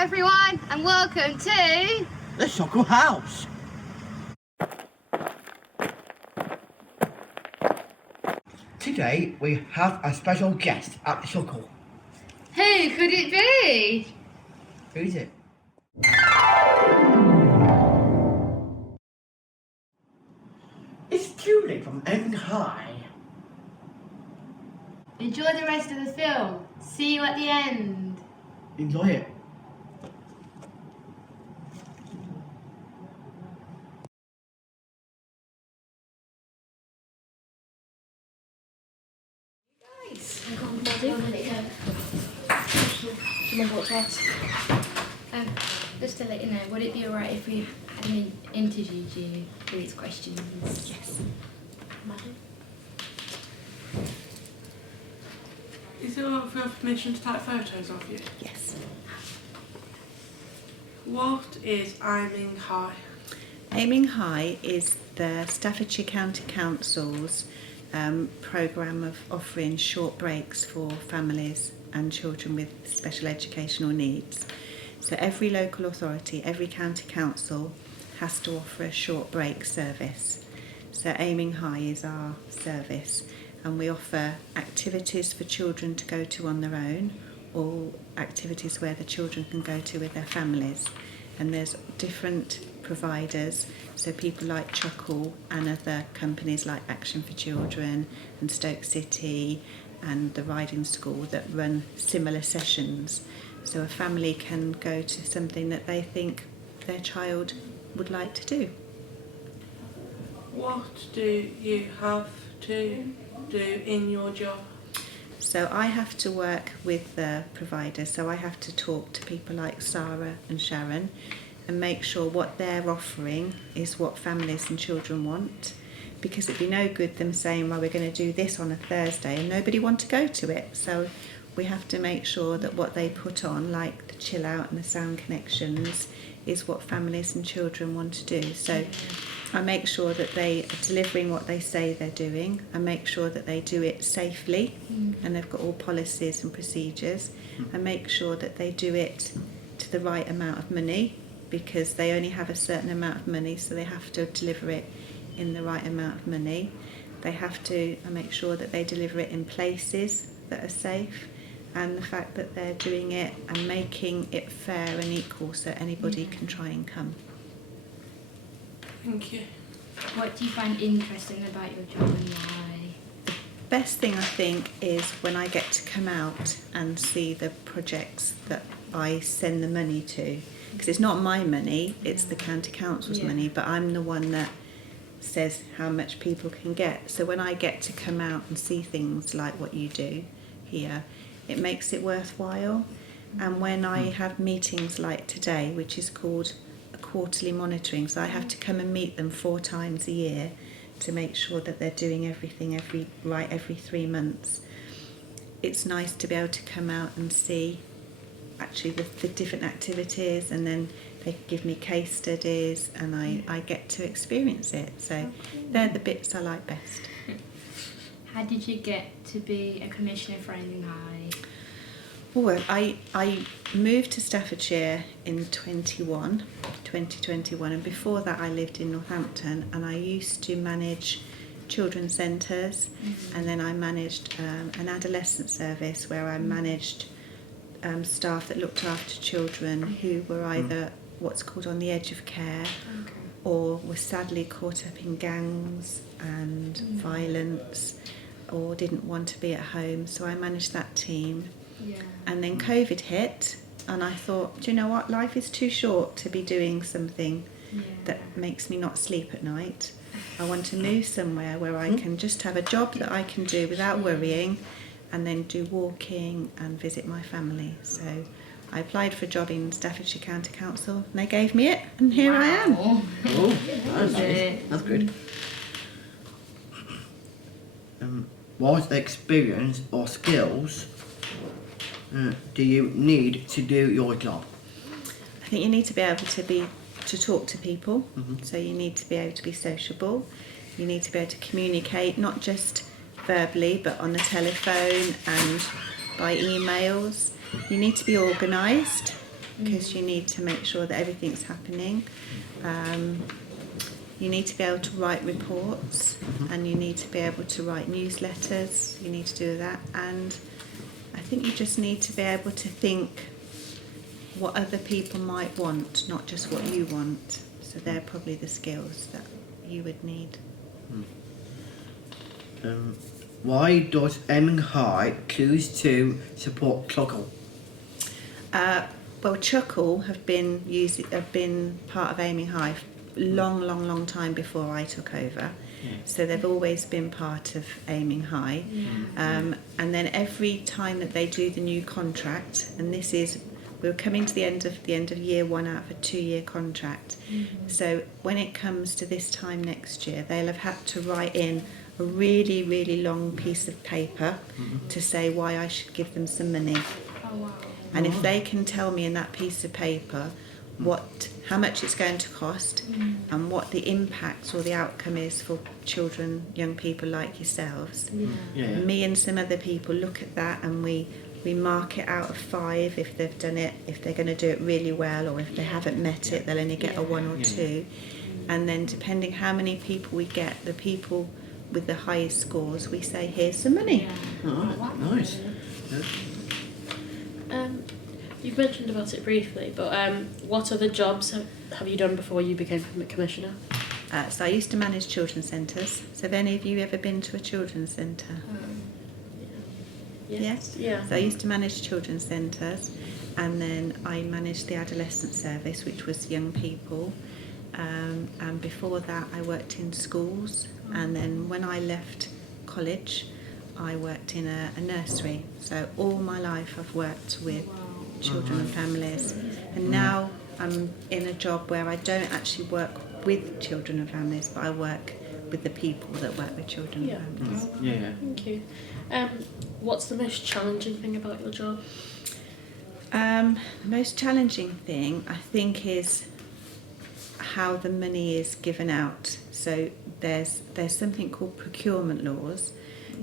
everyone, and welcome to the Shuckle House. Today we have a special guest at the Shuckle. Who could it be? Who is it? It's Julie from Aiming High. Enjoy the rest of the film. See you at the end. Enjoy it. Just to let you know, would it be alright if we had interviewed you for these questions? Yes. Madam? Is it alright if we have permission to take photos of you? Yes. What is Aiming High? Aiming High is the Staffordshire County Council's programme of offering short breaks for families and children with special educational needs. So every local authority, every county council has to offer a short break service. So Aiming High is our service, and we offer activities for children to go to on their own, or activities where the children can go to with their families. And there's different providers, so people like Chuckle and other companies like Action for Children and Stoke City and the Riding School that run similar sessions. So a family can go to something that they think their child would like to do. What do you have to do in your job? So I have to work with the provider, so I have to talk to people like Sarah and Sharon and make sure what they're offering is what families and children want, because it'd be no good them saying, well, we're going to do this on a Thursday and nobody want to go to it. So we have to make sure that what they put on, like the chill out and the sound connections, is what families and children want to do. So I make sure that they are delivering what they say they're doing. I make sure that they do it safely and they've got all policies and procedures. I make sure that they do it to the right amount of money, because they only have a certain amount of money, so they have to deliver it in the right amount of money. I make sure that they deliver it in places that are safe, and the fact that they're doing it and making it fair and equal so anybody can try and come. Thank you. What do you find interesting about your job and why? Best thing I think is when I get to come out and see the projects that I send the money to, because it's not my money, it's the county council's money, but I'm the one that says how much people can get. So when I get to come out and see things like what you do here, it makes it worthwhile. And when I have meetings like today, which is called a quarterly monitoring, so I have to come and meet them 4 times a year to make sure that they're doing everything every 3 months. It's nice to be able to come out and see actually the different activities, and then they give me case studies and I get to experience it. So they're the bits I like best. How did you get to be a commissioner for Aiming High? Well, I moved to Staffordshire in 2021, and before that I lived in Northampton, and I used to manage children's centres, and then I managed an adolescent service where I managed staff that looked after children who were either what's called on the edge of care or were sadly caught up in gangs and violence or didn't want to be at home. So I managed that team. And then COVID hit and I thought, do you know what, life is too short to be doing something that makes me not sleep at night. I want to move somewhere where I can just have a job that I can do without worrying, and then do walking and visit my family. So I applied for a job in Staffordshire County Council and they gave me it, and here I am. Oh, that's good. What experience or skills do you need to do your job? I think you need to be able to talk to people. So you need to be able to be sociable. You need to be able to communicate, not just verbally, but on the telephone and by emails. You need to be organised. because you need to make sure that everything's happening. You need to be able to write reports, and you need to be able to write newsletters. You need to do that, and I think you just need to be able to think what other people might want, not just what you want. So they're probably the skills that you would need. Why does Aiming High choose to support Chuckle? Well, Chuckle have been part of Aiming High long time before I took over. So they've always been part of Aiming High. And then every time that they do the new contract, and we're coming to the end of year one out of a 2-year contract. So when it comes to this time next year, they'll have had to write in a really long piece of paper to say why I should give them some money. Oh, wow. And if they can tell me in that piece of paper how much it's going to cost and what the impact or the outcome is for children, young people like yourselves, me and some other people look at that, and we mark it out of 5 if they've done it, if they're going to do it really well, or if they haven't met it, they'll only get a 1 or 2. And then depending how many people we get, the people with the highest scores, we say, here's some money. Oh, nice. You've mentioned about it briefly, but what other jobs have you done before you became a commissioner? So I used to manage children's centres. So have any of you ever been to a children's centre? Yes. Yeah. So I used to manage children's centres, and then I managed the adolescent service, which was young people. And before that, I worked in schools. And then when I left college, I worked in a nursery. So all my life I've worked with children and families. And now I'm in a job where I don't actually work with children and families, but I work with the people that work with children and families. Yeah. Thank you. What's the most challenging thing about your job? The most challenging thing, I think, is how the money is given out. So there's something called procurement laws.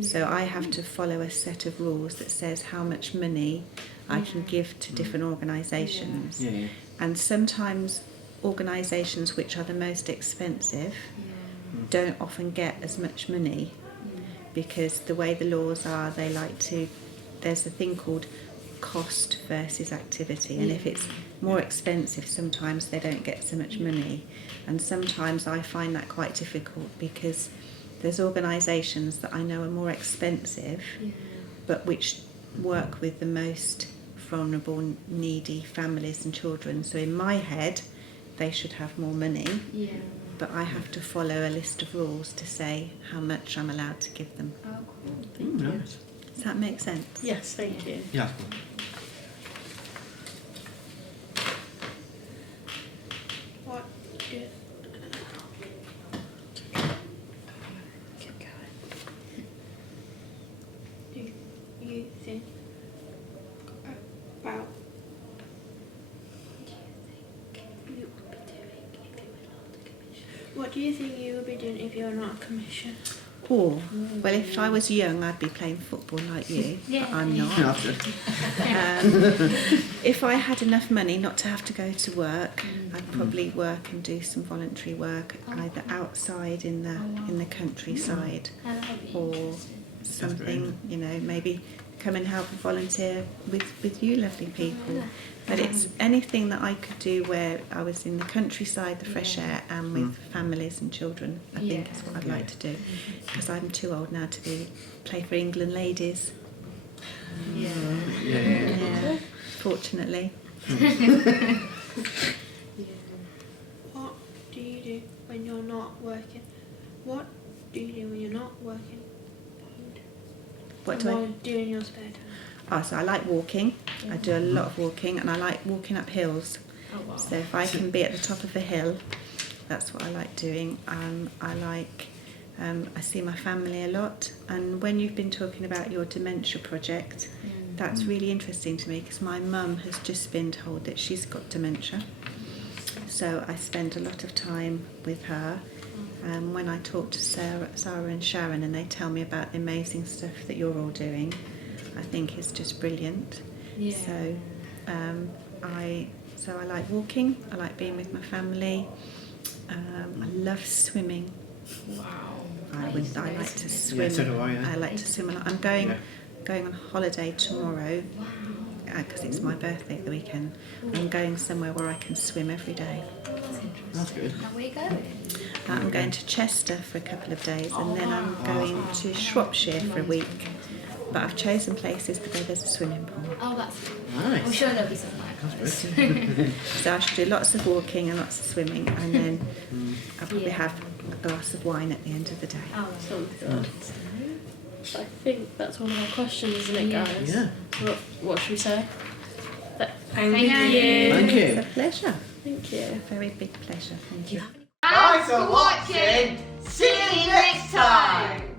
So I have to follow a set of rules that says how much money I can give to different organisations. And sometimes organisations which are the most expensive don't often get as much money, because the way the laws are, there's a thing called cost versus activity, and if it's more expensive, sometimes they don't get so much money. And sometimes I find that quite difficult, because there's organisations that I know are more expensive but which work with the most vulnerable, needy families and children. So in my head they should have more money, but I have to follow a list of rules to say how much I'm allowed to give them. Oh, cool. Thank you. Nice. Does that make sense? Yes, thank you. Yeah. What do Keep going. you think about what do you think you would be doing if you're not a commissioner? Or, well, if I was young, I'd be playing football like you, but I'm not. If I had enough money not to have to go to work, I'd probably work and do some voluntary work, either outside in the countryside, or something, maybe come and help and volunteer with you lovely people. But it's anything that I could do where I was in the countryside, the fresh air, and with families and children, I think is what I'd like to do. Because I'm too old now to play for England ladies. Yeah. Fortunately. What do you do when you're not working? What do you do when you're not working? What do I do in your spare time? So I like walking. I do a lot of walking, and I like walking up hills. Oh, wow. So if I can be at the top of a hill, that's what I like doing. I see my family a lot, and when you've been talking about your dementia project, that's really interesting to me, because my mum has just been told that she's got dementia. So I spend a lot of time with her. When I talk to Sarah and Sharon, and they tell me about the amazing stuff that you're all doing, I think it's just brilliant. So I So I like walking, I like being with my family. I love swimming. Wow. I like to swim. Yeah, so do I, yeah. I like to swim a lot. I'm going Yeah. on holiday tomorrow because it's my birthday at the weekend. I'm going somewhere where I can swim every day. That's good. And where are you going? I'm going to Chester for a couple of days, and then I'm going to Shropshire for a week. But I've chosen places because there's a swimming pool. Oh, that's Nice. I'm sure there'll be something like that. So I should do lots of walking and lots of swimming, and then I'll probably Yeah. have a glass of wine at the end of the day. Oh, Sounds good. So I think that's all of our questions, isn't it, guys? Yeah. So what should we say? Thank you. Thank you. It's a pleasure. Thank you. A very big pleasure. Thank you. Thanks for watching. See you next time.